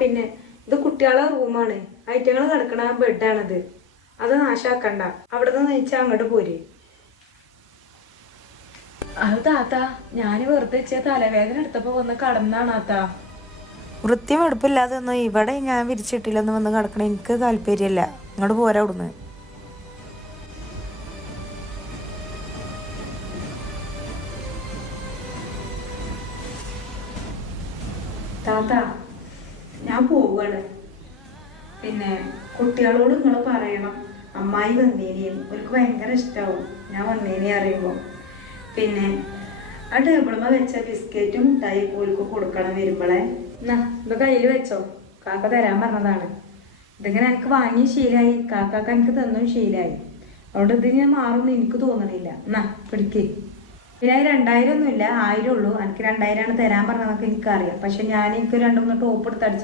പിന്നെ ഇത് കുട്ടികളെ റൂമാണ്. ഐറ്റങ്ങൾ കിടക്കണ ബെഡാണത്. അത് നാശാക്കണ്ട. അവിടെ നിന്ന് നയിച്ചാൽ അങ്ങോട്ട് പോര്. അത് താത്ത, ഞാൻ വെറുതെ വെച്ച തലവേദന എടുത്തപ്പോ വന്ന് കടന്നാണ് താത്ത. വൃത്തിയും എടുപ്പില്ലാതെ ഒന്നും ഇവിടെ ഞാൻ വിരിച്ചിട്ടില്ലെന്ന് വന്ന് കിടക്കണ എനിക്ക് താല്പര്യമില്ല. ഇങ്ങോട്ട് പോരാ അവിടുന്ന്. താത്ത, ഞാൻ പോവാണ്. പിന്നെ കുട്ടികളോട് നിങ്ങൾ പറയണം അമ്മായി വന്നേനെയും അവർക്ക് ഭയങ്കര ഇഷ്ടാവും ഞാൻ വന്നേനെ അറിയുമ്പോ. പിന്നെ ആ ടേബിളുമ്മ വെച്ച ബിസ്ക്കറ്റും മുട്ടായി കോൽക്ക് കൊടുക്കണം വരുമ്പോളെ. എന്നാ ഇത് കയ്യിൽ വെച്ചോ, കാക്ക തരാൻ പറഞ്ഞതാണ്. ഇതിങ്ങനെ എനിക്ക് വാങ്ങി ശീലായി, കാക്കാക്ക എനിക്ക് തന്നും ശീലായി. അതുകൊണ്ട് ഇത് ഞാൻ മാറുമെന്ന് എനിക്ക് തോന്നണില്ല. എന്നാ പിടിക്ക്. പിന്നെ 2000 ഒന്നുമില്ല, 1000 ഉള്ളൂ. എനിക്ക് 2000 ആണ് തരാൻ പറഞ്ഞതൊക്കെ എനിക്കറിയാം. പക്ഷെ ഞാൻ എനിക്ക് 2-3 ടോപ്പ് എടുത്തടിച്ച